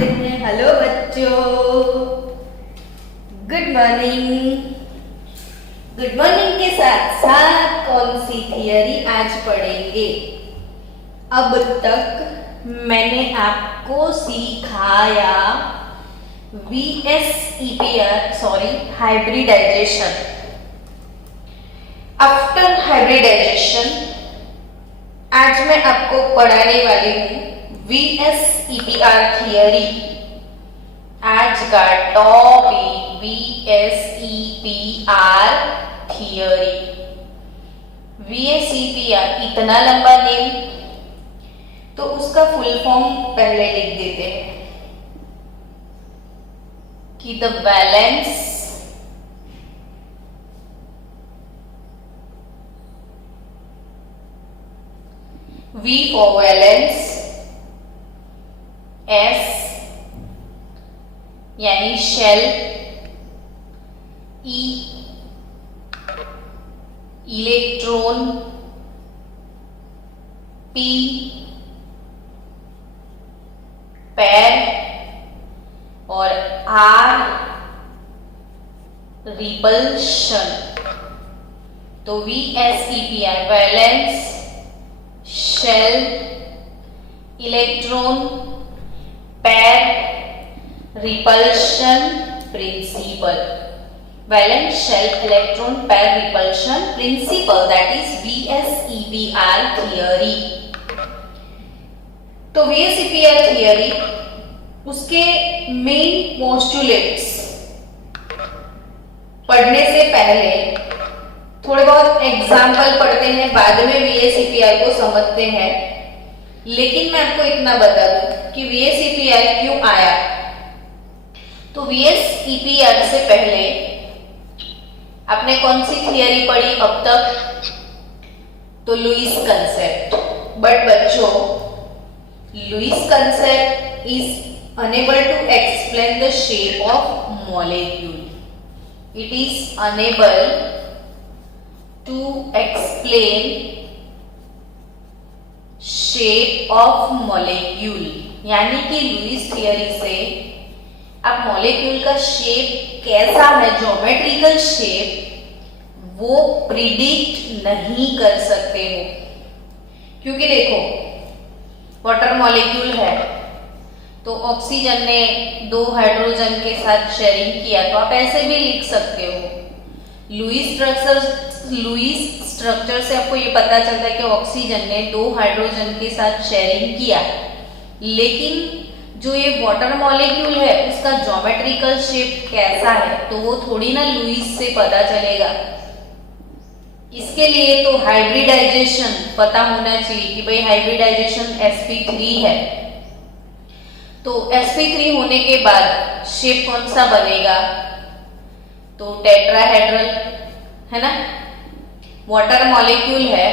करते हैं। हेलो बच्चों, गुड मॉर्निंग। गुड मॉर्निंग के साथ साथ कौन सी थियरी आज पढ़ेंगे? अब तक मैंने आपको सिखाया हाइब्रिडाइजेशन। आफ्टर हाइब्रिडाइजेशन आज मैं आपको पढ़ाने वाली हूँ VSEPR थियरी। आज का टॉपिक VSEPR थियरी। VSEPR इतना लंबा नेम, तो उसका फुल फॉर्म पहले लिख देते हैं कि the valence V for valence, S यानी shell, E electron, P pair और R रिपल्शन। तो VSEPR valence, shell, electron, pair, repulsion, principle. Valence, shell, electron, pair, repulsion, principle, that is VSEPR theory. तो VSEPR theory, उसके main postulates पढ़ने से पहले थोड़े बहुत एग्जाम्पल पढ़ते हैं, बाद में VSEPR को समझते हैं। लेकिन मैं आपको इतना बता दूं कि VSEPR क्यों आया। तो VSEPR से पहले आपने कौन सी थियरी पढ़ी अब तक? तो लुईस कंसेप्ट। बट बच्चों, Lewis concept is unable to explain the shape of molecule. It is unable to explain shape of molecule। यानी कि लुईस थियरी से आप मॉलिक्यूल का शेप कैसा है, ज्योमेट्रिकल शेप, वो प्रिडिक्ट नहीं कर सकते हो। क्योंकि देखो, वाटर मॉलिक्यूल है तो ऑक्सीजन ने 2 हाइड्रोजन के साथ शेयरिंग किया, तो आप ऐसे भी लिख सकते हो। लुईस स्ट्रक्चर से आपको ये पता चलता है कि ऑक्सीजन ने 2 हाइड्रोजन के साथ शेयरिंग किया। लेकिन जो ये वाटर मॉलिक्यूल है उसका ज्योमेट्रिकल शेप कैसा है, तो वो थोड़ी ना लुईस से पता चलेगा। इसके लिए तो हाइब्रिडाइजेशन पता होना चाहिए कि भाई हाइब्रिडाइजेशन sp3 है। तो sp3 होने के बाद शेप कौन सा बनेगा? तो टेट्राहेड्रल है ना। वाटर मॉलिक्यूल है,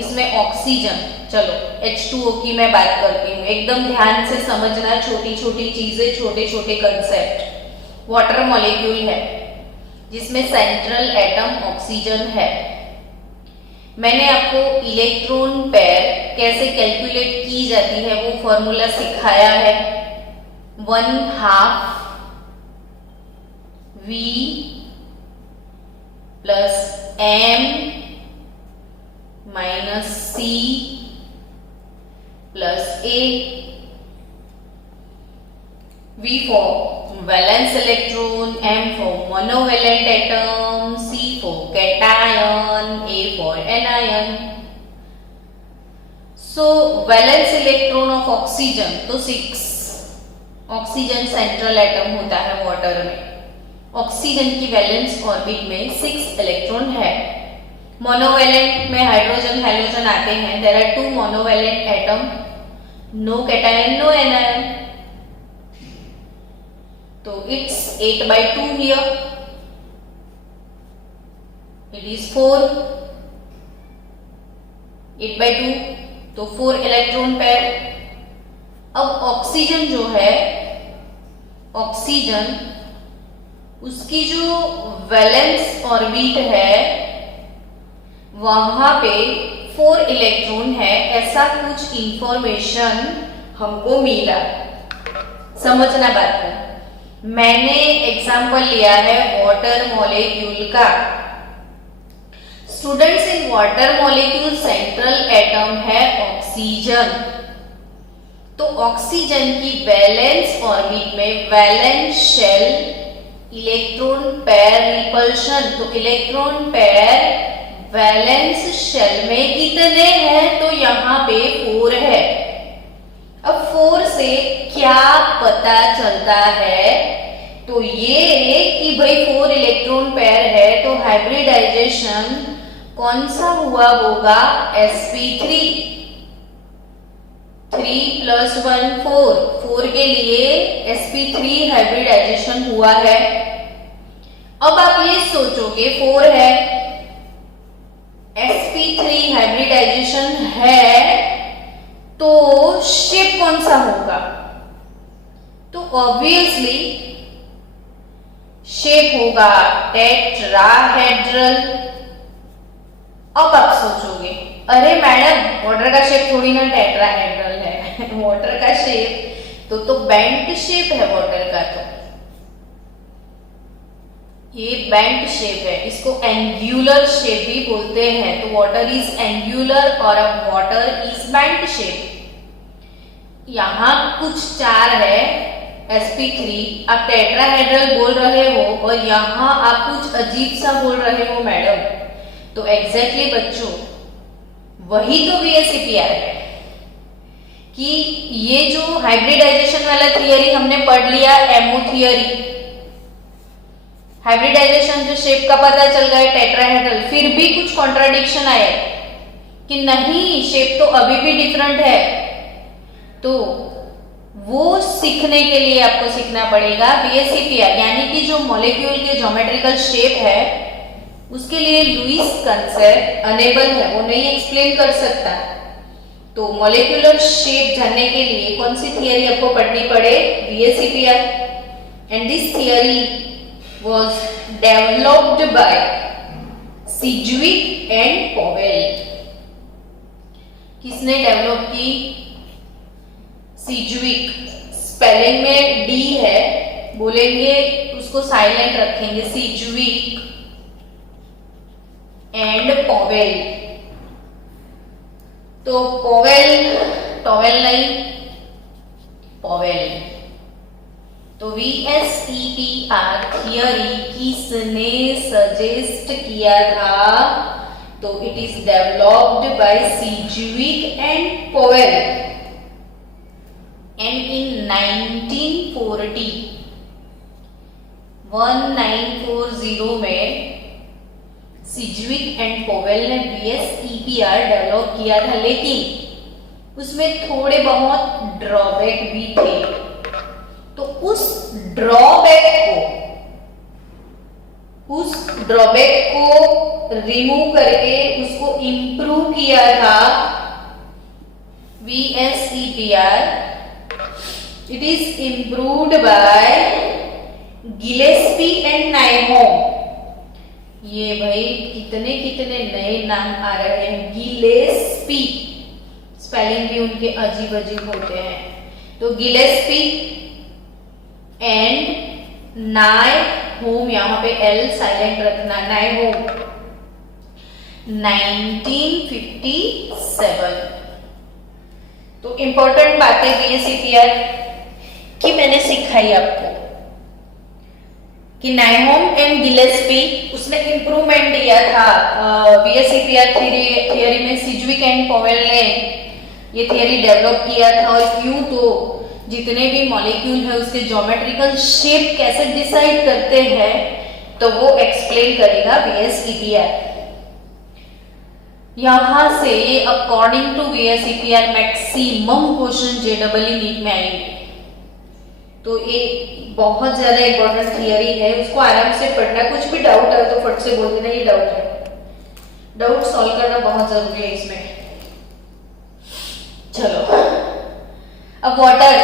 इसमें ऑक्सीजन, चलो H2O की मैं बात करती हूँ, एकदम ध्यान से समझना, छोटी छोटी चीजें, छोटे छोटे कंसेप्ट। वाटर मॉलिक्यूल है जिसमें सेंट्रल एटम ऑक्सीजन है। मैंने आपको इलेक्ट्रॉन पेयर कैसे कैलकुलेट की जाती है वो फॉर्मूला सिखाया है। 1/2 V plus M minus C plus A। V for valence electron, M for monovalent atom, C for cation, A for anion। So valence electron of oxygen तो 6। ऑक्सीजन सेंट्रल एटम होता है water में। Oxygen की valence orbit में 6 electron है। Monovalent में hydrogen halogen आते हैं। There are 2 monovalent atom, no cation no anion. तो इट्स 8/2 हियर, इट इज 4। 8/2 तो 4 इलेक्ट्रॉन पेयर। अब ऑक्सीजन जो है, ऑक्सीजन उसकी जो वैलेंस ऑर्बिट है वहां पे 4 इलेक्ट्रॉन है, ऐसा कुछ इंफॉर्मेशन हमको मिला। समझना बात को। मैंने एग्जाम्पल लिया है वाटर मॉलिक्यूल का। Students, in water molecule central atom है ऑक्सीजन। तो ऑक्सीजन की वैलेंस ऑर्बिट में valence shell electron pair repulsion, तो इलेक्ट्रॉन पेयर वैलेंस शेल में कितने हैं? तो यहाँ पे 4 है। अब 4 से क्या पता चलता है? तो ये कि भाई 4 इलेक्ट्रॉन पेयर है, तो हाइब्रिडाइजेशन कौन सा हुआ होगा? sp3, 3 + 1 4, 4 के लिए sp3 हाइब्रिडाइजेशन हुआ है। अब आप ये सोचोगे 4 है, sp3 हाइब्रिडाइजेशन है, तो शेप कौन सा होगा? तो ऑब्वियसली शेप होगा टेट्राहेड्रल। अब आप सोचोगे अरे मैडम वाटर का शेप थोड़ी ना टेट्राहेड्रल है वाटर का शेप तो बेंट शेप है वाटर का, तो ये बेंट शेप है, इसको एंगुलर शेप भी बोलते हैं। तो वाटर इज एंगुलर और अब वाटर इज बेंट शेप। यहाँ कुछ 4 है sp3, आप टेट्राहेड्रल बोल रहे हो और यहाँ आप कुछ अजीब सा बोल रहे हो मैडम। तो एग्जैक्टली बच्चों वही तो VSEPR है कि ये जो हाइब्रिडाइजेशन वाला थियरी हमने पढ़ लिया, एमओ थियरी, हाइब्रिडाइजेशन जो शेप का पता चल गया टेट्राहेड्रल, फिर भी कुछ कॉन्ट्राडिक्शन आया कि नहीं शेप तो अभी भी डिफरेंट है। तो वो सीखने के लिए आपको सीखना पड़ेगा VSEPR, यानी कि जो मॉलिक्यूल के ज्योमेट्रिकल शेप है उसके लिए लुईस कंसेप्ट अनेबल है, वो नहीं एक्सप्लेन कर सकता। तो मॉलिक्यूलर शेप जानने के लिए कौन सी थियरी आपको पढ़नी पड़े? VSEPR। And this theory was developed by Sidgwick and Powell. किसने डेवलप की? सिज्विक। स्पेलिंग में डी है, बोलेंगे उसको साइलेंट रखेंगे, सिज्विक एंड पॉवेल। तो पॉवेल, टॉवेल नहीं, पॉवेल। तो VSEPR थियरी किसने सजेस्ट किया था? तो it is developed by Sidgwick and Powell. And in 1940 में सिज्विक एंड पॉवेल ने VSEPR डेवलप किया था, लेकिन उसमें थोड़े बहुत ड्रॉबैक भी थे। तो उस ड्रॉबैक को रिमूव करके उसको इंप्रूव किया था VSEPR। It is improved by Gillespie and नाइहोम। ये भाई कितने कितने नए नाम आ रहे हैं। गिलेस्पी, स्पेलिंग भी उनके अजीब अजीब होते हैं। तो गिलेस्पी एंड नाइहोम, यहाँ पे एल साइलेंट रखना, नाइहोम, 1957। तो इंपॉर्टेंट बातें VSEPR की मैंने सिखाई आपको कि नाइहोम एंड गिलेस्पी उसने इंप्रूवमेंट दिया था VSEPR थियरी में। सिज्विक एंड पॉवेल ने ये थियरी डेवलप किया था। और क्यों? तो जितने भी मॉलिक्यूल है उसके ज्योमेट्रिकल शेप कैसे डिसाइड करते हैं तो वो एक्सप्लेन करेगा VSEPR। यहां से according to VSEPR maximum question JEE NEET में आएंगे। तो ये बहुत ज्यादा इंपॉर्टेंट थियरी है, उसको आराम से पढ़ना। कुछ भी डाउट है तो फट से बोल देना ये डाउट है। डाउट सॉल्व करना बहुत जरूरी है इसमें। चलो, अब वाटर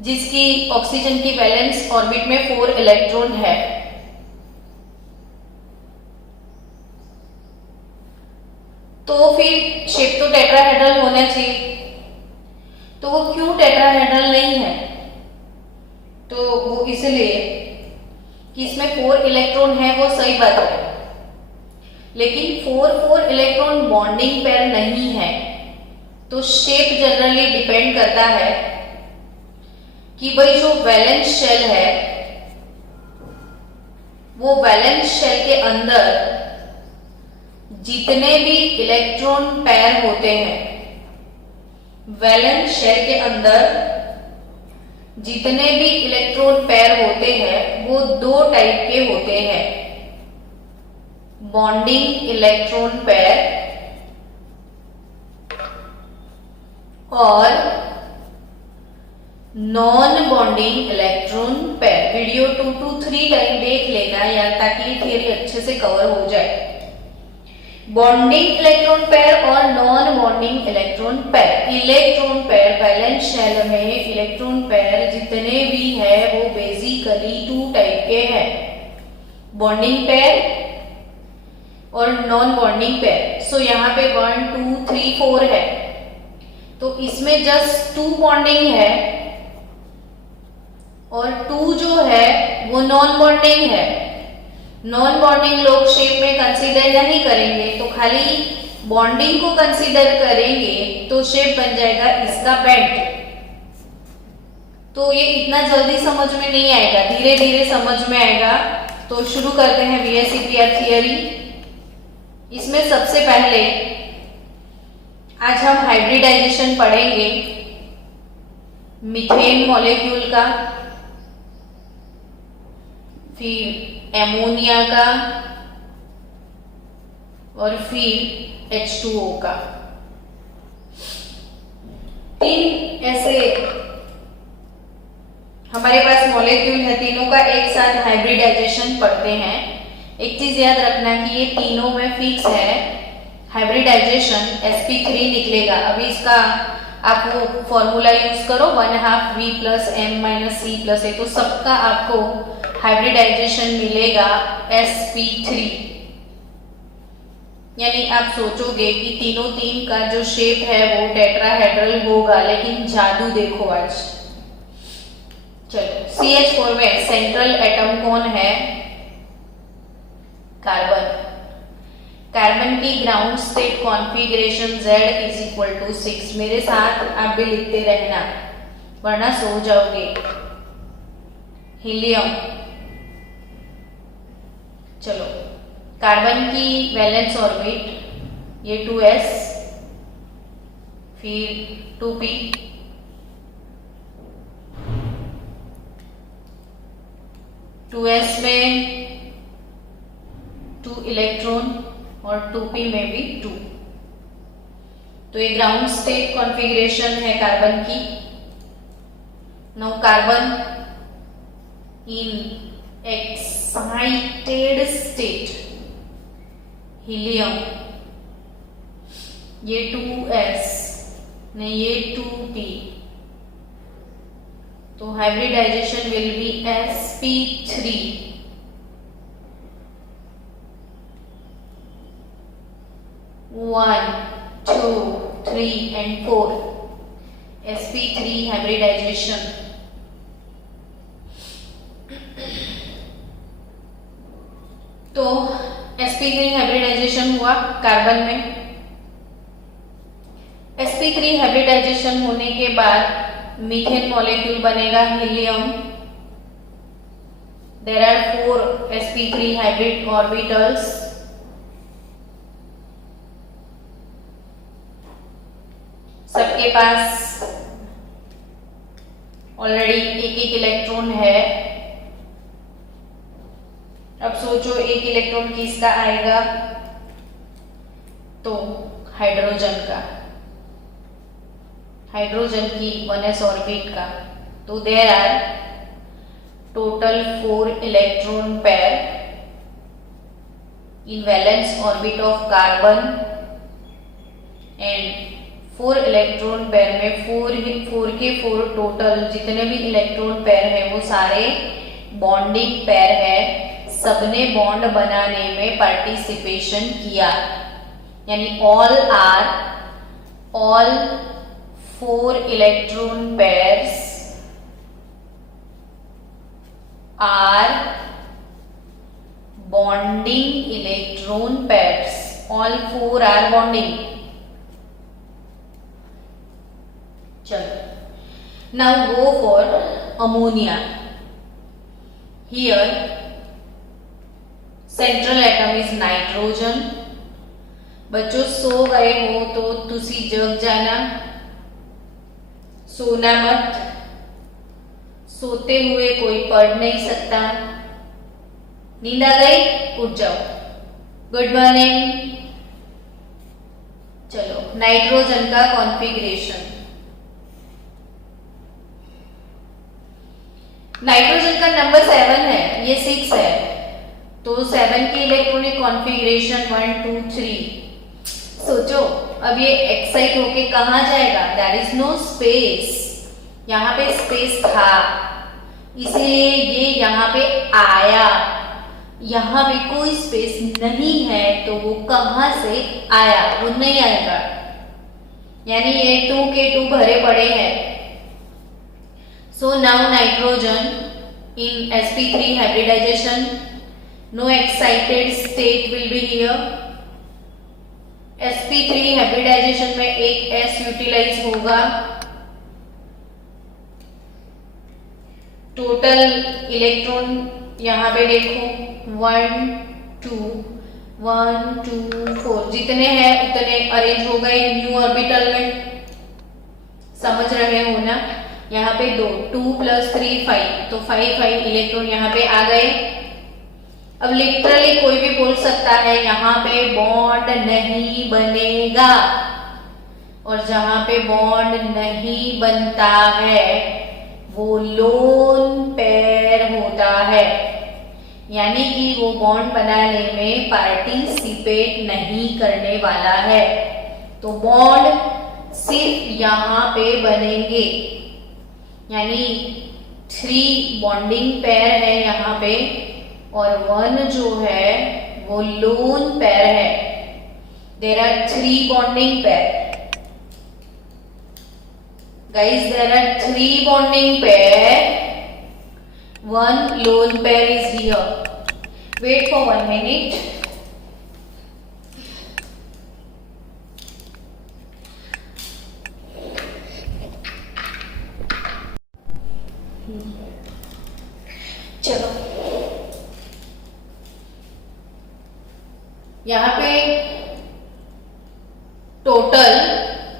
जिसकी ऑक्सीजन की वैलेंस ऑर्बिट में 4 इलेक्ट्रॉन है, तो फिर शेप तो टेट्राहेड्रल होना चाहिए। तो वो क्यों टेट्राहेड्रल नहीं है? इसलिए कि इसमें 4 इलेक्ट्रॉन है, वो सही बात है, लेकिन 4 इलेक्ट्रॉन बॉन्डिंग पेयर नहीं है। तो शेप जनरली डिपेंड करता है कि भाई जो वैलेंस शेल है, वो वैलेंस शेल के अंदर जितने भी इलेक्ट्रॉन पेयर होते हैं, वैलेंस शेल के अंदर जितने भी इलेक्ट्रॉन पेयर होते हैं वो 2 टाइप के होते हैं, बॉन्डिंग इलेक्ट्रॉन पेयर और non bonding electron pair. Video 2 to 3 time देख लेना या ताकि थियरी अच्छे से कवर हो जाए। बॉन्डिंग इलेक्ट्रॉन पेयर और non bonding electron pair. Electron pair, valence shell में इलेक्ट्रॉन पेयर जितने भी है वो बेसिकली 2 टाइप के हैं, बॉन्डिंग पेयर और नॉन बॉन्डिंग पेयर। सो यहाँ पे 1 2 3 4 है, तो इसमें जस्ट 2 बॉन्डिंग है और 2 जो है वो नॉन बॉन्डिंग है। नॉन बॉन्डिंग लोग शेप में कंसीडर नहीं करेंगे, तो खाली बॉन्डिंग को कंसीडर करेंगे तो शेप बन जाएगा इसका बेंट। तो ये इतना जल्दी समझ में नहीं आएगा, धीरे धीरे समझ में आएगा। तो शुरू करते हैं VSEPR थियरी। इसमें सबसे पहले आज हम हाइब्रिडाइजेशन पढ़ेंगे मीथेन मॉलिक्यूल का, फिर एमोनिया का और फिर H2O का। 3 ऐसे हमारे पास मॉलिक्यूल है, तीनों का एक साथ हाइब्रिडाइजेशन पढ़ते हैं। एक चीज याद रखना कि ये तीनों में फिक्स है हाइब्रिडाइजेशन sp3 निकलेगा। अभी इसका आप वो फॉर्मूला यूज करो 1/2 V + M - C + A, तो सबका आपको हाइब्रिडाइजेशन मिलेगा sp3। यानी आप सोचोगे कि तीनों तीन का जो शेप है वो टेट्राहेड्रल होगा, लेकिन जादू देखो आज। चलो CH4 में सेंट्रल एटम कौन है? कार्बन। कार्बन की ग्राउंड स्टेट कॉन्फ़िगरेशन Z = 6। मेरे साथ आप भी लिखते रहना वरना सो जाओगे। हीलियम। चलो कार्बन की वैलेंस ऑर्बिट ये 2s, फिर 2p, में 2 इलेक्ट्रॉन और 2p में भी 2। तो ये ग्राउंड स्टेट कॉन्फ़िगरेशन है कार्बन की। Now carbon in excited state, helium ये 2s नहीं ये 2p, तो hybridisation will be sp3। 1 2 3 and 4 sp3 hybridisation. तो sp3 हाइब्रिडाइजेशन हुआ कार्बन में। sp3 हाइब्रिडाइजेशन होने के बाद मीथेन मॉलिक्यूल बनेगा helium. There are 4 sp3 hybrid orbitals. सबके पास ऑलरेडी एक इलेक्ट्रॉन है। अब सोचो एक इलेक्ट्रॉन किसका आएगा? तो हाइड्रोजन का, हाइड्रोजन की 1s ऑर्बिट का। तो there are total 4 electron pair in valence orbit of carbon and 4 electron pair में 4 के 4 टोटल जितने भी इलेक्ट्रॉन पेयर है वो सारे बॉन्डिंग पेयर है। सबने बॉन्ड बनाने में पार्टिसिपेशन किया, यानी all 4 electron pairs are bonding electron pairs. All four are bonding. चलो, now go for ammonia. Here central atom is nitrogen. बच्चों सो गए हो तो तुसी जग जाना, सोना मत, सोते हुए कोई पढ़ नहीं सकता। नींद आ गई, उठ जाओ। Good morning. चलो, नाइट्रोजन का कॉन्फ़िगरेशन। नाइट्रोजन का नंबर 7 है, ये 6 है, तो 7 की इलेक्ट्रॉनिक कॉन्फ़िगरेशन 1 2 3। सोचो, अब ये एक्साइट होके कहां जाएगा? There is no space. यहाँ पे स्पेस था, इसलिए ये यहाँ पे आया। यहाँ पे कोई स्पेस नहीं है तो वो कहां से आया? वो नहीं आएगा, यानी ये 2 के 2 भरे पड़े हैं। So now nitrogen in sp3 hybridization, no excited state will be here. sp3 hybridisation में एक s यूटिलाइज होगा। टोटल इलेक्ट्रॉन यहाँ पे देखो 1 2 1 2 4 जितने हैं उतने अरेंज हो गए न्यू ऑर्बिटल में। समझ रहे हो ना? यहाँ पे 2 + 3 5, तो 5 इलेक्ट्रॉन यहाँ पे आ गए। अब लिटरली कोई भी बोल सकता है यहाँ पे बॉन्ड नहीं बनेगा, और जहां पे बॉन्ड नहीं बनता है वो लोन पेयर होता है, यानी कि वो बॉन्ड बनाने में पार्टिसिपेट नहीं करने वाला है। तो बॉन्ड सिर्फ यहाँ पे बनेंगे, यानी 3 बॉन्डिंग पेयर है यहाँ पे, और 1 जो है वो लोन पेयर है। There are 3 bonding pair guys, there are 3 bonding pair, 1 lone pair is here. Wait for 1 minute. चलो, यहाँ पे टोटल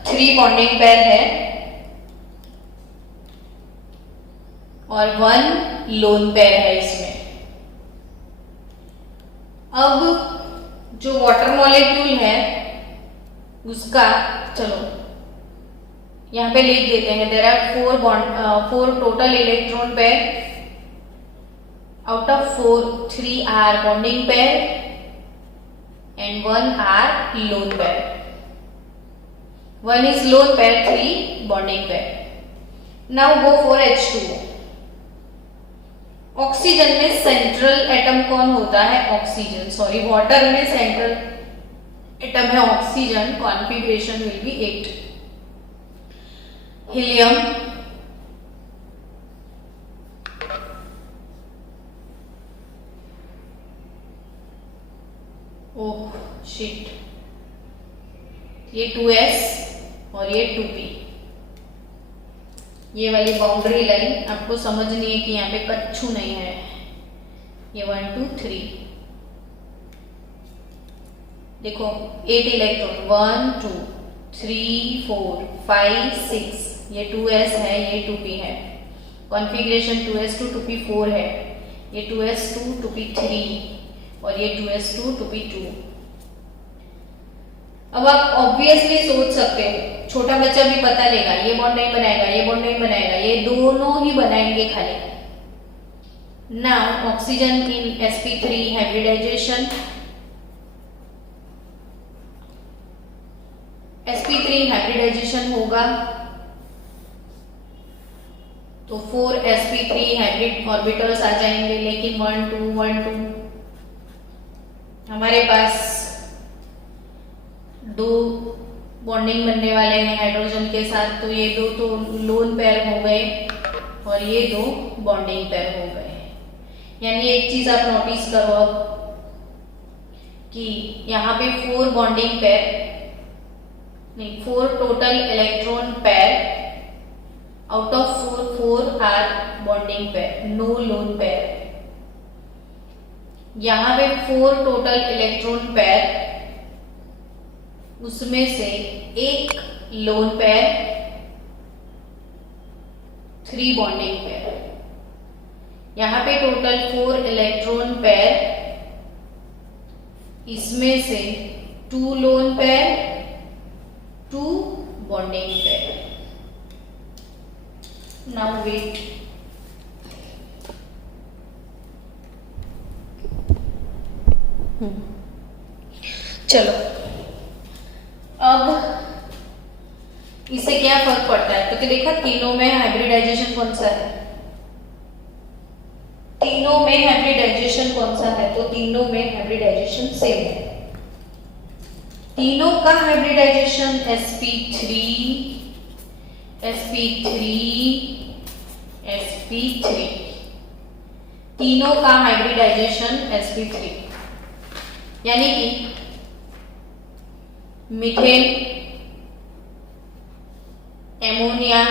3 बॉन्डिंग पेयर है और 1 लोन पेयर है इसमें। अब जो वाटर मॉलिक्यूल है उसका, चलो यहां पे लिख देते हैं। There are 4 total electron pair, out of 4 3 are bonding pair and 1 are lone pair. 1 is lone pair, 3 bonding pair. Now go for H2O. Oxygen में सेंट्रल एटम कौन होता है? ऑक्सीजन। सॉरी, वाटर में सेंट्रल एटम है oxygen. Configuration will be 8। Helium, oh shit, ये 2s और ये 2p। ये वाली बाउंड्री लाइन आपको समझनी है कि यहाँ पे कच्छू नहीं है। ये 1 2 3 देखो 8 इलेक्ट्रॉन, 1 2 3 4 5 6। ये 2s है, ये 2p है। कॉन्फ़िगरेशन 2s2 2p4 है। ये 2s2 2p3 और ये 2s2 2p2। अब आप ऑब्वियसली सोच सकते हो, छोटा बच्चा भी पता लेगा ये बॉन्ड नहीं बनाएगा, ये बॉन्ड नहीं बनाएगा, ये दोनों ही बनाएंगे खाली। Now oxygen in sp3 hybridisation. sp3 hybridisation होगा तो 4 sp3 हाइब्रिड ऑर्बिटल्स आ जाएंगे, लेकिन 1 2 1 2 हमारे पास 2 बॉन्डिंग बनने वाले हैं हाइड्रोजन के साथ, तो ये 2 तो लोन पेयर हो गए और ये 2 बॉन्डिंग पेयर हो गए। यानी एक चीज आप नोटिस करो अब कि यहाँ पे 4 बॉन्डिंग पेयर, नहीं 4 total electron pair, out of 4 are bonding pair, no lone pair. यहाँ पे 4 टोटल इलेक्ट्रॉन पेयर, उसमें से एक लोन पेयर, 3 बॉन्डिंग पेयर। यहाँ पे टोटल 4 इलेक्ट्रॉन पेयर, इसमें से 2 lone pair, 2 bonding pair. Now wait, चलो अब इससे क्या फर्क पड़ता है? तो कि देखा तीनों में हाइब्रिडाइजेशन कौन सा है? तीनों में हाइब्रिडाइजेशन कौन सा है? तो तीनों में हाइब्रिडाइजेशन सेम है। तीनों का हाइब्रिडाइजेशन sp3 sp3 sp3, तीनों का हाइब्रिडाइजेशन sp3, यानी कि methane, ammonia,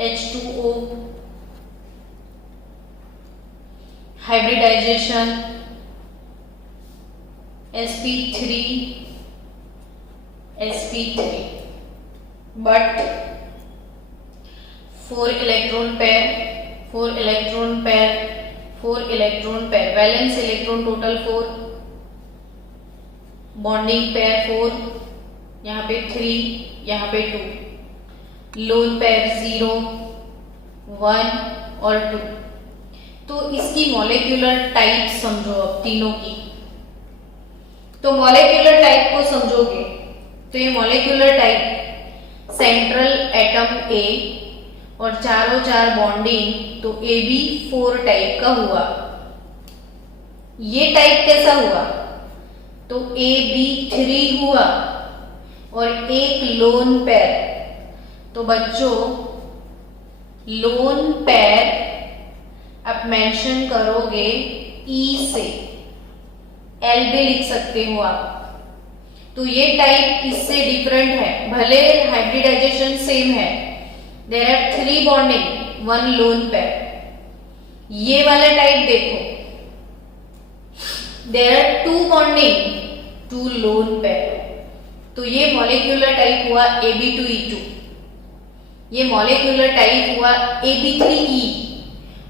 H2O, hybridisation sp3 sp3, but 4 electron pair, 4 electron pair, 4 electron pair, valence electron total 4, bonding pair 4, यहाँ पे 3, यहाँ पे 2, लोन पेयर 0, 1 और 2। तो इसकी मॉलिक्यूलर टाइप समझो अब तीनों की। तो मॉलिक्यूलर टाइप को समझोगे तो ये molecular type central atom A और चारों 4 बॉन्डिंग, तो AB4 टाइप का हुआ। ये टाइप कैसा हुआ? तो AB3 हुआ और एक लोन पेयर। तो बच्चों लोन पेयर आप मेंशन करोगे E से, L भी लिख सकते हो आप। तो ये टाइप इससे डिफरेंट है, भले हाइब्रिडाइजेशन सेम है। There are 3 bonding, 1 lone pair. ये वाला टाइप देखो, there are 2 bonding, 2 lone pair. तो ये मॉलिक्यूलर टाइप हुआ Ab2E2, ये मॉलिक्यूलर टाइप हुआ Ab3E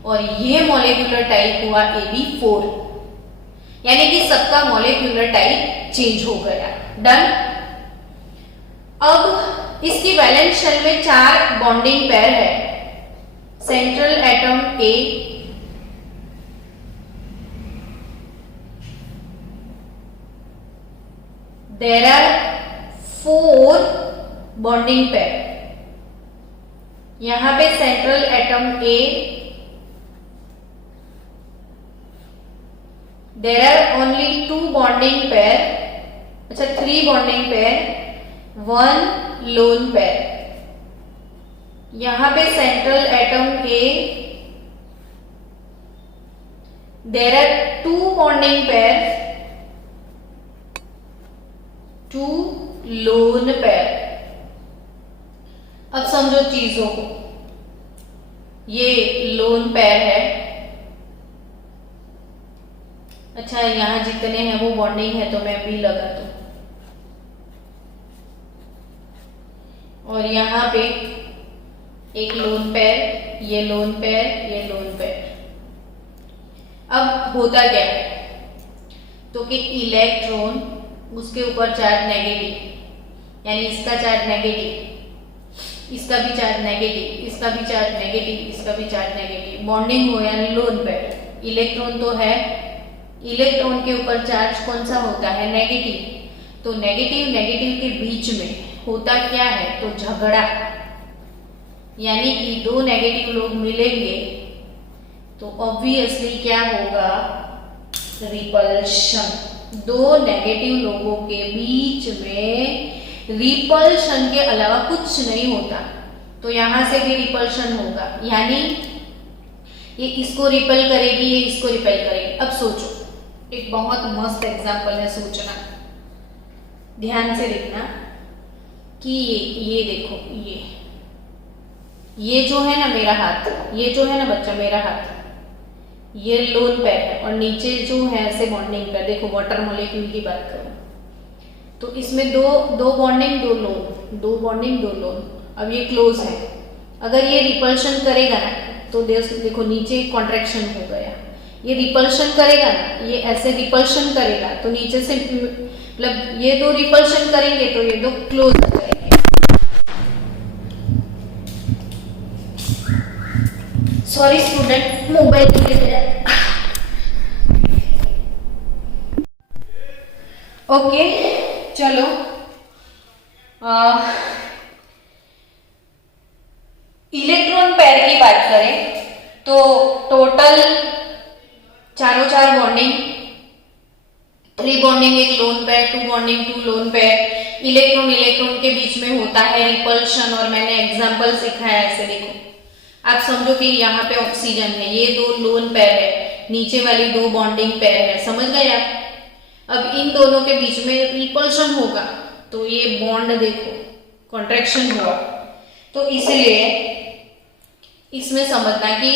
और ये मॉलिक्यूलर टाइप हुआ Ab4। यानी कि सबका मॉलिक्यूलर टाइप चेंज हो गया। डन। अब इसकी वैलेंस शेल में 4 बॉन्डिंग पेयर है। Central atom A, there are 4 bonding pair. यहां पे central atom A, there are only 2 bonding pair, अच्छा 3 बॉन्डिंग पेयर, 1 लोन पेयर। यहां पे central atom A, there are 2 bonding pair, 2 lone pair. अब समझो चीजों को, ये लोन पेयर है। अच्छा यहां जितने हैं वो बॉन्डिंग है तो मैं भी लगा दूं, और यहां पे एक लोन पेयर, ये लोन पेयर, ये लोन पेयर। अब होता क्या है तो कि इलेक्ट्रॉन, उसके ऊपर चार्ज नेगेटिव, यानी इसका चार्ज नेगेटिव, इसका भी चार्ज नेगेटिव, इसका भी चार्ज नेगेटिव, इसका भी चार्ज नेगेटिव, बॉन्डिंग हो यानी लोन पेयर। इलेक्ट्रॉन तो है, इलेक्ट्रॉन के ऊपर चार्ज कौन सा होता है? नेगेटिव। तो नेगेटिव नेगेटिव के बीच में होता क्या है? तो झगड़ा, यानी कि 2 नेगेटिव लोग मिलेंगे तो ऑब्वियसली क्या होगा? रिपल्शन। 2 नेगेटिव लोगों के बीच में रिपल्शन के अलावा कुछ नहीं होता, तो यहां से भी रिपल्शन होगा। यानी ये इसको रिपेल करेगी, ये इसको रिपेल करेगी। अब सोचो, एक बहुत मस्त एग्जांपल है सोचना, ध्यान से देखना कि ये देखो, ये जो है ना मेरा हाथ, ये जो है ना बच्चा मेरा हाथ, ये लोन पेयर है और नीचे जो है ऐसे बॉन्डिंग पेयर। देखो वाटर मॉलिक्यूल की बात करूं तो इसमें दो बॉन्डिंग दो लोन, दो बॉन्डिंग दो लोन। अब ये क्लोज है, अगर ये रिपल्शन करेगा ना तो देखो नीचे कॉन्ट्रैक्शन हो गया, ये रिपल्शन करेगा ना, ये ऐसे रिपल्शन करेगा तो नीचे से मतलब ये दो रिपल्शन करेंगे तो ये दो क्लोज हो जाएंगे। सॉरी स्टूडेंट, मोबाइल गिर गया। ओके चलो, इलेक्ट्रॉन पेयर की बात करें तो टोटल चारों चार बॉन्डिंग, 3 बॉन्डिंग एक loan pair, 2 bonding 2 lone pair. Electron electron के बीच में होता है रिपल्शन और मैंने एग्जांपल सिखाया ऐसे। देखो आप समझो कि यहाँ पे ऑक्सीजन है, ये 2 लोन पेयर है, नीचे वाली 2 बॉन्डिंग पेयर है, समझ गए आप। अब इन दोनों के बीच में रिपल्शन होगा तो ये बॉन्ड देखो कॉन्ट्रैक्शन हुआ, तो इसलिए इसमें समझना कि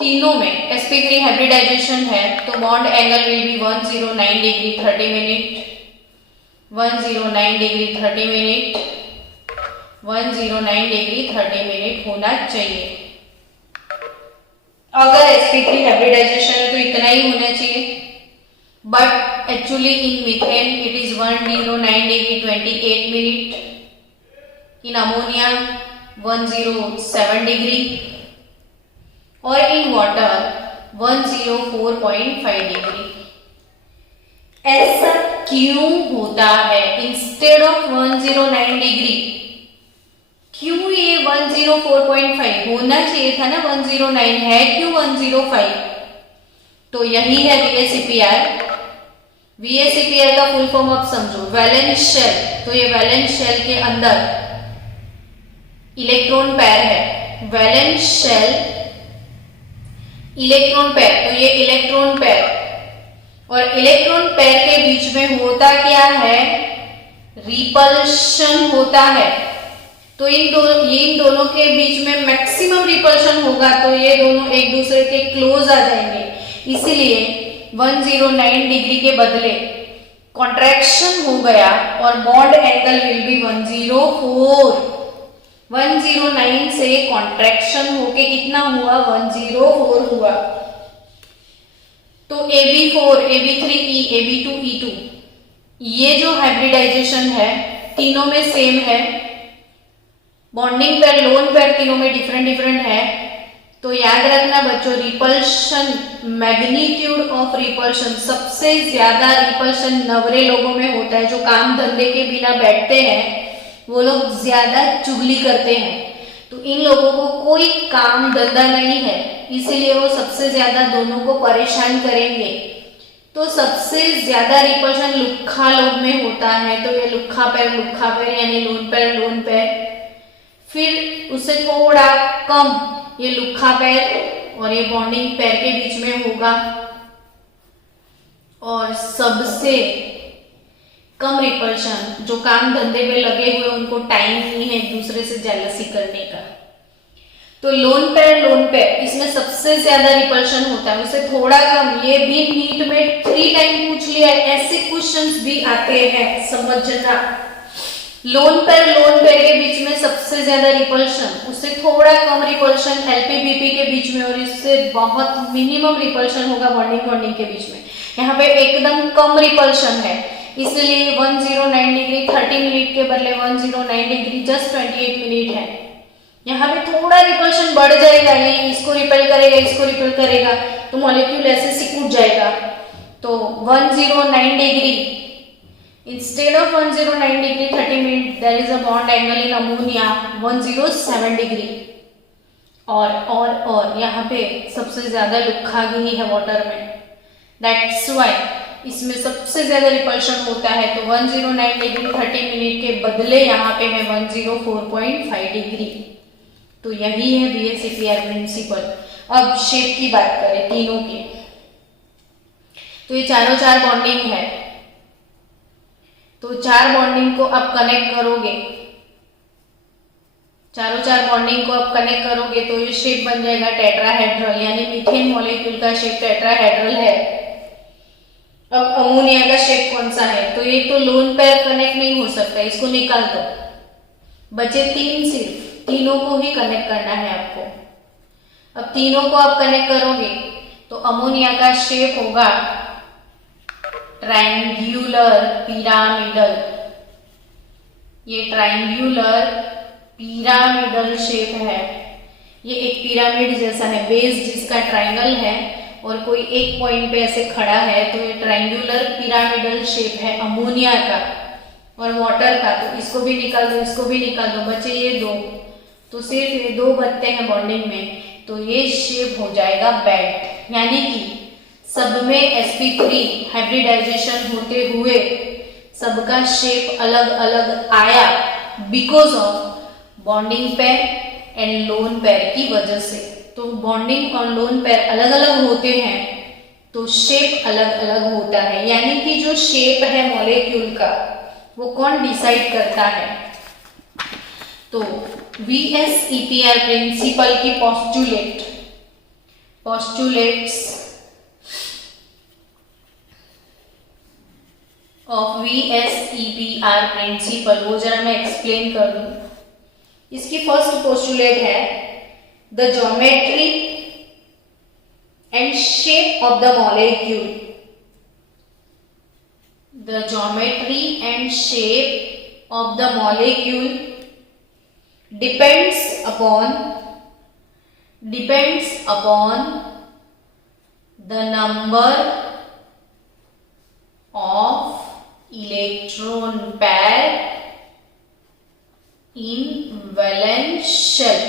तीनों में sp3 हाइब्रिडाइजेशन है तो bond angle will be 109 degree 30 minute, 109 degree 30 minute, 109 degree 30 minute होना चाहिए। अगर sp3 हाइब्रिडाइजेशन है तो इतना ही होना चाहिए, but actually in methane it is 109 degree 28 minute, in ammonia 107 degree और इन वाटर 104.5 डिग्री। ऐसा क्यों होता है? इंस्टेड ऑफ 109 डिग्री क्यों ये 104.5 होना चाहिए था ना, 109 है क्यों 105? तो यही है VSEPR। VSEPR का फुल फॉर्म आप समझो, वैलेंस शेल। तो ये वैलेंस शेल के अंदर इलेक्ट्रॉन पेयर है, वैलेंस शेल इलेक्ट्रॉन पेयर, तो ये इलेक्ट्रॉन पेयर और इलेक्ट्रॉन पेयर के बीच में होता क्या है? रिपल्शन होता है। तो इन दोनों के बीच में मैक्सिमम रिपल्शन होगा तो ये दोनों एक दूसरे के क्लोज आ जाएंगे, इसीलिए 109 डिग्री के बदले कॉन्ट्रैक्शन हो गया और बॉन्ड एंगल विल बी 104। 109 से कॉन्ट्रैक्शन होके कितना हुआ? 104 हुआ। तो AB4, AB3E, AB2E2 ये जो हाइब्रिडाइजेशन है तीनों में सेम है, बॉन्डिंग पेयर लोन पेयर तीनों में डिफरेंट है। तो याद रखना बच्चों, रिपल्शन, मैग्नीट्यूड ऑफ रिपल्शन, सबसे ज्यादा रिपल्शन नवरे लोगों में होता है जो काम धंधे के बिना बैठते हैं, वो लोग ज्यादा चुगली करते हैं। तो इन लोगों को कोई काम धंधा नहीं है, इसलिए वो सबसे ज्यादा दोनों को परेशान करेंगे। तो सबसे ज्यादा रिपल्शन लुक्खा लोग में होता है, तो ये लुक्खा पैर यानी लोन पैर। फिर उससे थोड़ा कम ये लुक्खा पैर और ये बॉन्डिंग पैर के बीच में होगा और सबसे कम रिपल्शन जो काम धंधे में लगे हुए उनको टाइम नहीं है एक दूसरे से जेलसी करने का। तो लोन पेयर इसमें सबसे ज्यादा रिपल्शन होता है, उससे थोड़ा कम। ये भी नीट में 3 टाइम पूछ लिया है, ऐसे क्वेश्चंस भी आते हैं, समझना। लोन पेयर के बीच में सबसे ज्यादा रिपल्शन, उससे थोड़ा कम रिपल्शन LP-BP के बीच में और इससे बहुत मिनिमम रिपल्शन होगा बॉन्डिंग के बीच में। यहाँ पे एकदम कम रिपल्शन है, इसलिए 109 डिग्री 30 मिनट के बदले 109 डिग्री जस्ट 28 मिनट है। यहाँ पे थोड़ा रिपल्शन बढ़ जाएगा, ये इसको रिपेल करेगा तो मॉलिक्यूल ऐसे सिकुड़ जाएगा। तो 109 degree instead of 109 degree 30 minute there is a bond angle in ammonia 107 degree. और यहाँ पे सबसे ज्यादा लुक्खागी है वाटर में, दैट्स व्हाई इसमें सबसे ज्यादा रिपल्शन होता है। तो 109 डिग्री 30 मिनट के बदले यहाँ पे है 104.5 डिग्री। तो यही है VSEPR प्रिंसिपल। अब शेप की बात करें तीनों की, तो ये चारों चार बॉन्डिंग है, तो चार बॉन्डिंग को आप कनेक्ट करोगे, चारों चार बॉन्डिंग को आप कनेक्ट करोगे तो ये शेप बन जाएगा टेट्राहेड्रल, यानी मीथेन मॉलिक्यूल का शेप टेट्राहेड्रल है। अब अमोनिया का शेप कौन सा है, तो ये तो लोन पेयर कनेक्ट नहीं हो सकता, इसको निकाल दो, बचे तीन, सिर्फ तीनों को ही कनेक्ट करना है आपको। अब तीनों को आप कनेक्ट करोगे तो अमोनिया का शेप होगा ट्रायंगुलर पिरामिडल, ये ट्रायंगुलर पिरामिडल शेप है, ये एक पिरामिड जैसा है, बेस जिसका ट्रायंगल है और कोई एक पॉइंट पे ऐसे खड़ा है, तो ये ट्रायंगुलर पिरामिडल शेप है अमोनिया का। और वाटर का, तो इसको भी निकाल दो, इसको भी निकाल दो, बचे ये दो, तो सिर्फ ये दो बचते हैं बॉन्डिंग में, तो ये शेप हो जाएगा बेल्ट, यानी कि सब में sp3 हाइब्रिडाइजेशन होते हुए सबका शेप अलग अलग आया because of bonding pair and lone pair की वजह से। तो बॉन्डिंग और लोन पेयर अलग अलग होते हैं तो शेप अलग अलग होता है, यानी कि जो शेप है मॉलिक्यूल का वो कौन डिसाइड करता है। तो VSEPR प्रिंसिपल की postulates ऑफ VSEPR प्रिंसिपल, वो जरा मैं एक्सप्लेन कर दूं। इसकी फर्स्ट पोस्टुलेट है the geometry and shape of the molecule, the geometry and shape of the molecule depends upon the number of electron pair in valence shell.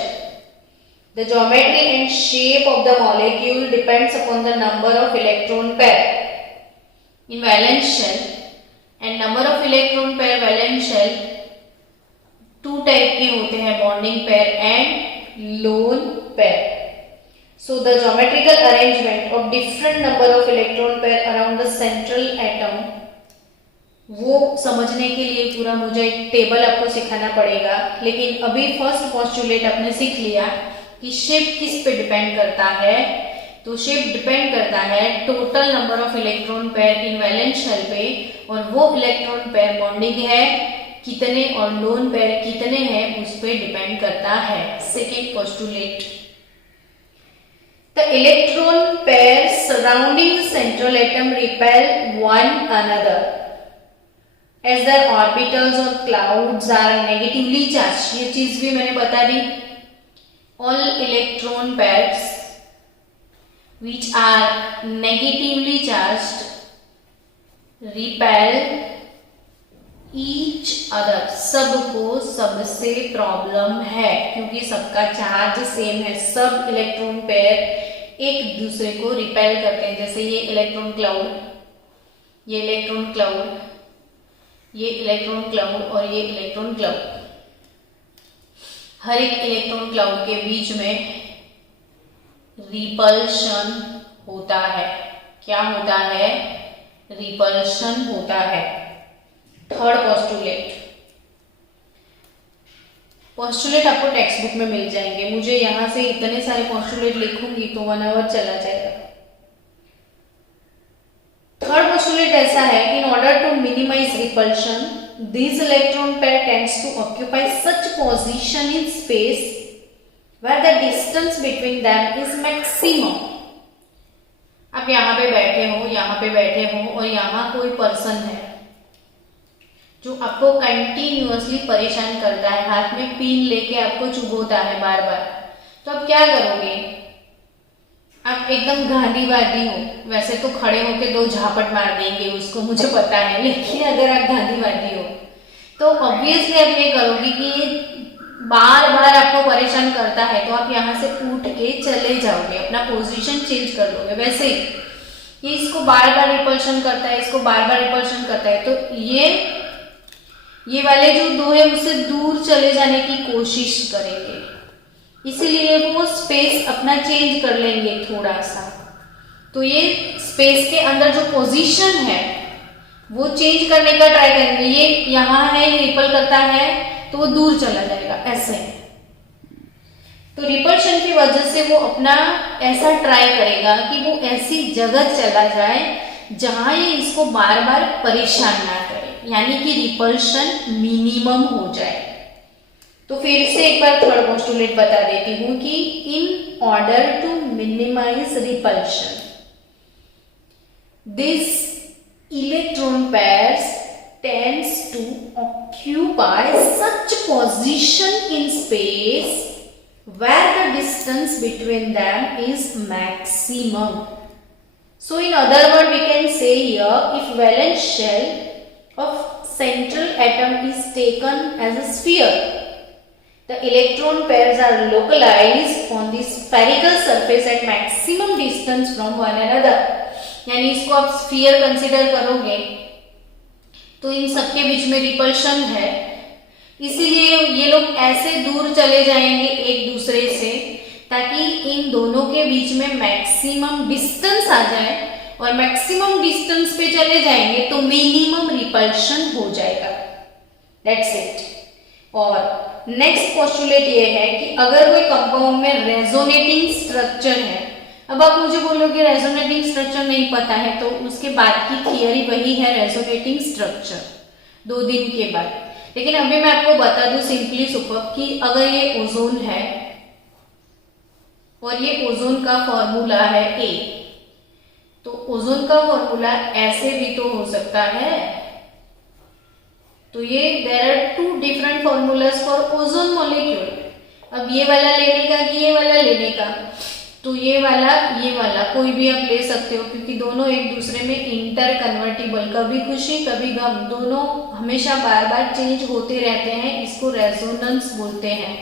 The geometry and shape of the molecule depends upon the number of electron pair in valence shell, and number of electron pair valence shell two type के होते हैं, bonding pair and lone pair. So the geometrical arrangement of different number of electron pair around the central atom, वो समझने के लिए पूरा मुझे एक टेबल आपको सिखाना पड़ेगा. लेकिन अभी फर्स्ट पोस्टुलेट आपने सीख लिया कि शेप किस पे डिपेंड करता है. तो शेप डिपेंड करता है total number of electron pair in valence shell पे, और वो इलेक्ट्रॉन पेयर बॉन्डिंग है कितने और लोन पेयर कितने हैं उस पे डिपेंड करता है. Second postulate, the electron pairs surrounding the central atom repel one another as their orbitals or clouds are negatively charged. ये चीज भी मैंने बता दी. All electron pairs which are negatively charged repel each other. सबको सबसे problem है क्योंकि सबका चार्ज सेम है. सब इलेक्ट्रॉन पेयर एक दूसरे को रिपेल करते हैं. जैसे ये इलेक्ट्रॉन क्लाउड, ये इलेक्ट्रॉन क्लाउड, ये इलेक्ट्रॉन क्लाउड और ये इलेक्ट्रॉन क्लाउड. हर एक इलेक्ट्रॉन क्लाउड के बीच में रिपल्शन होता है. क्या होता है? रिपल्शन होता है. थर्ड पोस्टुलेट आपको टेक्स्ट बुक में मिल जाएंगे. मुझे यहां से इतने सारे पोस्टुलेट लिखूंगी तो 1 आवर चला जाएगा. थर्ड पोस्टुलेट ऐसा है कि in order to minimise repulsion this electron pair tends to occupy such position in space where the distance between them is maximum. आप यहाँ पे बैठे हो, यहाँ पे बैठे हो और यहाँ कोई पर्सन है जो आपको कंटिन्यूअसली परेशान करता है, हाथ में पिन लेके आपको चुभोता है बार बार. तो आप क्या करोगे? आप एकदम गांधीवादी हो, वैसे तो खड़े होके 2 झापट मार देंगे उसको, मुझे पता है. लेकिन अगर आप गांधीवादी हो तो ऑब्वियसली आप ये करोगे कि बार बार आपको परेशान करता है तो आप यहाँ से उठ के चले जाओगे, अपना पोजीशन चेंज कर लोगे. वैसे ये इसको बार बार रिपल्शन करता है, इसको बार बार रिपल्शन करता है, तो ये वाले जो 2 है उससे दूर चले जाने की कोशिश करेंगे. इसीलिए वो स्पेस अपना अपना चेंज कर लेंगे थोड़ा सा, तो ये स्पेस के अंदर जो पोजीशन है वो चेंज करने का ट्राई करेंगे। ये यहाँ है, ये रिपल करता है तो वो दूर चला जाएगा ऐसे। तो रिपल्शन की वजह से वो अपना ऐसा ट्राई करेगा कि वो ऐसी जगह चला जाए जहां ये इसको बार बार परेशान ना करे, यानी कि रिपल्शन मिनिमम हो जाए। तो फिर से एक बार थर्ड पोस्टुलेट बता देती हूं कि in order to minimise repulsion this electron pairs tends to occupy such position in space where the distance between them is maximum. So in other word we can say here, if valence shell of central atom is taken as a sphere, the electron pairs are localized on the spherical surface at maximum distance from one another. यानी इसको आप sphere consider करोगे तो इन सबके बीच में repulsion है, इसीलिए ये लोग ऐसे दूर चले जाएंगे एक दूसरे से ताकि इन दोनों के बीच में मैक्सिमम डिस्टेंस आ जाए, और मैक्सिमम डिस्टेंस पे चले जाएंगे तो मिनिमम रिपल्शन हो जाएगा। That's it. और नेक्स्ट पोस्टुलेट ये है कि अगर कोई कंपाउंड में रेजोनेटिंग स्ट्रक्चर है, अब आप मुझे बोलोगे रेजोनेटिंग स्ट्रक्चर नहीं पता है, तो उसके बाद की थियरी वही है रेजोनेटिंग स्ट्रक्चर 2 दिन के बाद। लेकिन अभी मैं आपको बता दूं सिंपली सुपर कि अगर ये ओजोन है और ये ओजोन का फॉर्मूला है ए, तो ओजोन का फॉर्मूला ऐसे भी तो हो सकता है। तो ये there are 2 different formulas for ozone molecule. अब ये वाला लेने का कि ये वाला लेने का, तो ये वाला कोई भी आप ले सकते हो, क्योंकि दोनों एक दूसरे में इंटर कन्वर्टिबल, कभी खुशी कभी गम, दोनों हमेशा बार बार चेंज होते रहते हैं। इसको रेजोनेंस बोलते हैं,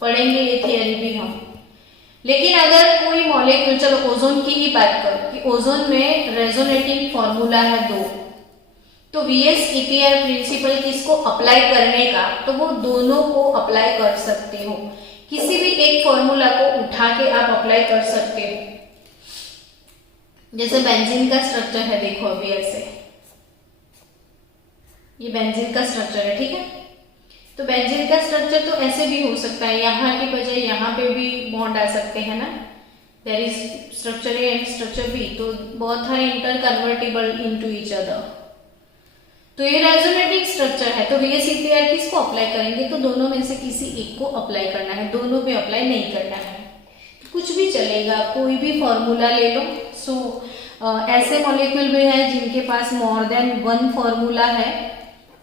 पढ़ेंगे ये थियरी भी हम। लेकिन अगर कोई मॉलिक्यूल, चलो ओजोन की ही बात करो कि ओजोन में रेजोनेटिंग फॉर्मूला है 2, तो VS-EPR प्रिंसिपल किसको अप्लाई करने का, तो वो दोनों को अप्लाई कर सकते हो। किसी भी एक फॉर्मूला को उठा के आप अप्लाई कर सकते हो। जैसे बेंजीन का स्ट्रक्चर है, देखो अभी ऐसे, ये बेंजीन का स्ट्रक्चर है, ठीक है। तो बेंजीन का स्ट्रक्चर तो ऐसे भी हो सकता है, यहाँ के बजाय यहाँ पे भी बॉन्ड आ सकते हैं ना, there is structure A and structure B, तो both are interconvertible into each other. तो ये रेजोनेटिंग स्ट्रक्चर है, तो VS-EPR किसको अप्लाई करेंगे, तो दोनों में से किसी एक को अप्लाई करना है, दोनों पे अप्लाई नहीं करना है। तो कुछ भी चलेगा, कोई भी फॉर्मूला ले लो। सो ऐसे मॉलिक्यूल भी हैं जिनके पास मोर देन 1 फॉर्मूला है,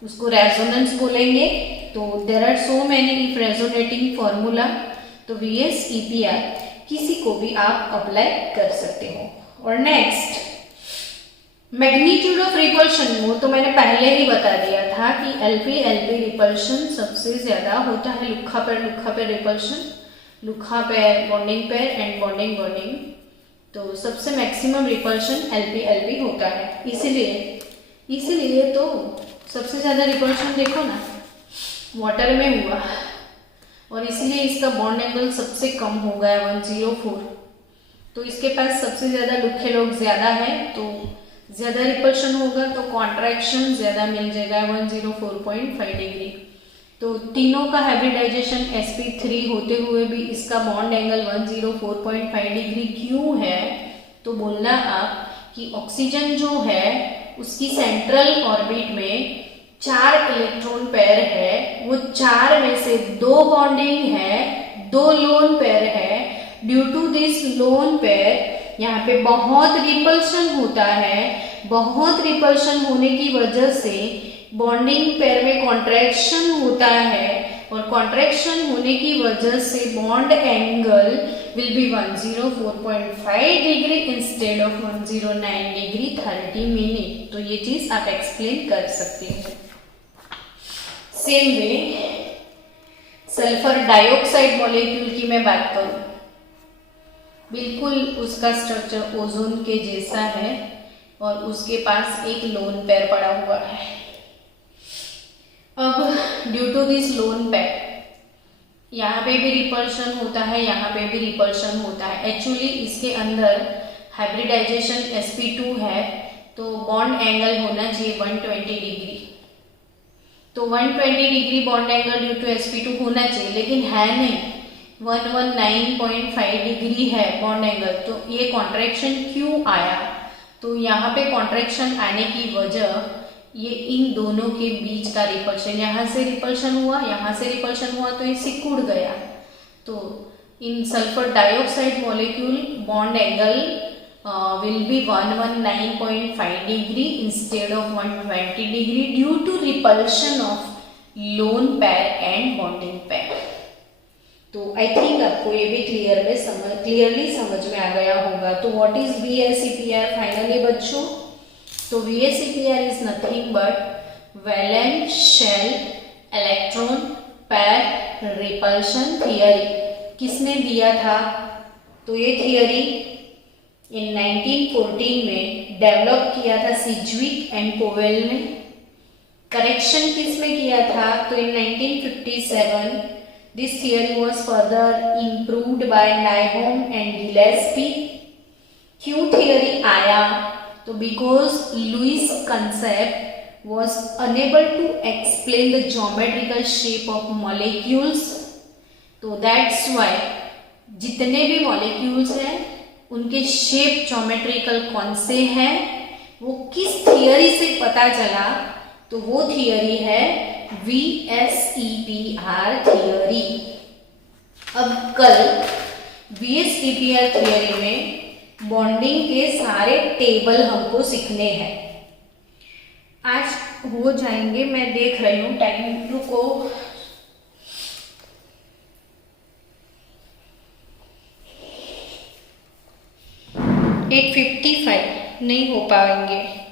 उसको रेजोनेंस बोलेंगे। तो there are so many if resonating formula, तो VS-EPR किसी को भी आप अप्लाई कर सकते हो। और नेक्स्ट मैग्नीट्यूड ऑफ रिपल्शन, वो तो मैंने पहले ही बता दिया था कि LP रिपल्शन सबसे ज्यादा होता है लुक्खा पेयर रिपल्शन, लुक्खा pair bonding pair and bonding, तो सबसे मैक्सिमम रिपल्शन LP होता है। इसीलिए तो सबसे ज्यादा रिपल्शन देखो ना वाटर में हुआ, और इसलिए इसका बॉन्ड एंगल सबसे कम हो गया 104। तो इसके पास सबसे ज्यादा लुक्खे लोग ज्यादा है, तो ज्यादा रिपल्शन होगा, तो कॉन्ट्रैक्शन ज्यादा मिल जाएगा 104.5 डिग्री। तो तीनों का हाइब्रिडाइजेशन sp3 होते हुए भी इसका बॉन्ड एंगल 104.5 डिग्री क्यों है, तो बोलना आप कि ऑक्सीजन जो है उसकी सेंट्रल ऑर्बिट में 4 इलेक्ट्रॉन पेयर है, वो 4 में से 2 बॉन्डिंग है, 2 लोन पेयर है। Due to this lone pair यहाँ पे बहुत रिपल्शन होता है, बहुत रिपल्शन होने की वजह से बॉन्डिंग पेयर में कॉन्ट्रैक्शन होता है, और कॉन्ट्रैक्शन होने की वजह से bond angle will be 104.5 degree instead of 109 degree 30 minute. तो ये चीज आप एक्सप्लेन कर सकते हैं। Same way sulphur dioxide molecule की मैं बात करूं, बिल्कुल उसका स्ट्रक्चर ओजोन के जैसा है, और उसके पास एक लोन पेयर पड़ा हुआ है। अब due to this lone pair यहाँ पे भी रिपल्शन होता है, यहाँ पे भी रिपल्शन होता है। एक्चुअली इसके अंदर हाइब्रिडाइजेशन sp2 है, तो बॉन्ड एंगल होना चाहिए 120 डिग्री। तो 120 degree bond angle due to sp2 होना चाहिए, लेकिन है नहीं, 119.5 डिग्री है बॉन्ड एंगल। तो ये कॉन्ट्रैक्शन क्यों आया? तो यहाँ पे कॉन्ट्रैक्शन आने की वजह ये इन दोनों के बीच का रिपल्शन, यहाँ से रिपल्शन हुआ, यहाँ से रिपल्शन हुआ, तो ये सिकुड़ गया। तो in sulphur dioxide molecule bond angle will be 119.5 degree instead of 120 degree due to repulsion of lone pair and bonding pair। तो आई थिंक आपको ये भी क्लियरली समझ में आ गया होगा। तो व्हाट इज VSEPR फाइनली बच्चों? तो VSEPR is nothing but valence shell electron pair repulsion theory. किसने दिया था? तो ये थियरी इन 1914 में डेवलप किया था सिज्विक एंड पोवेल ने। करेक्शन किसमें किया था? तो in 1957 this theory was further improved by नाइहोम एंड गिलेस्पी। क्यों थियरी आया? तो because Lewis concept was unable to explain the geometrical shape of molecules. तो दैट्स व्हाई जितने भी मॉलिक्यूल्स हैं उनके शेप ज्योमेट्रिकल कौन से हैं, वो किस थियरी से पता चला? तो वो थियरी है VSEPR थियरी। अब कल VSEPR थियरी में बॉन्डिंग के सारे टेबल हमको सीखने हैं। आज हो जाएंगे, मैं देख रही हूँ टाइम, रुको। 8:55 नहीं हो पाएंगे।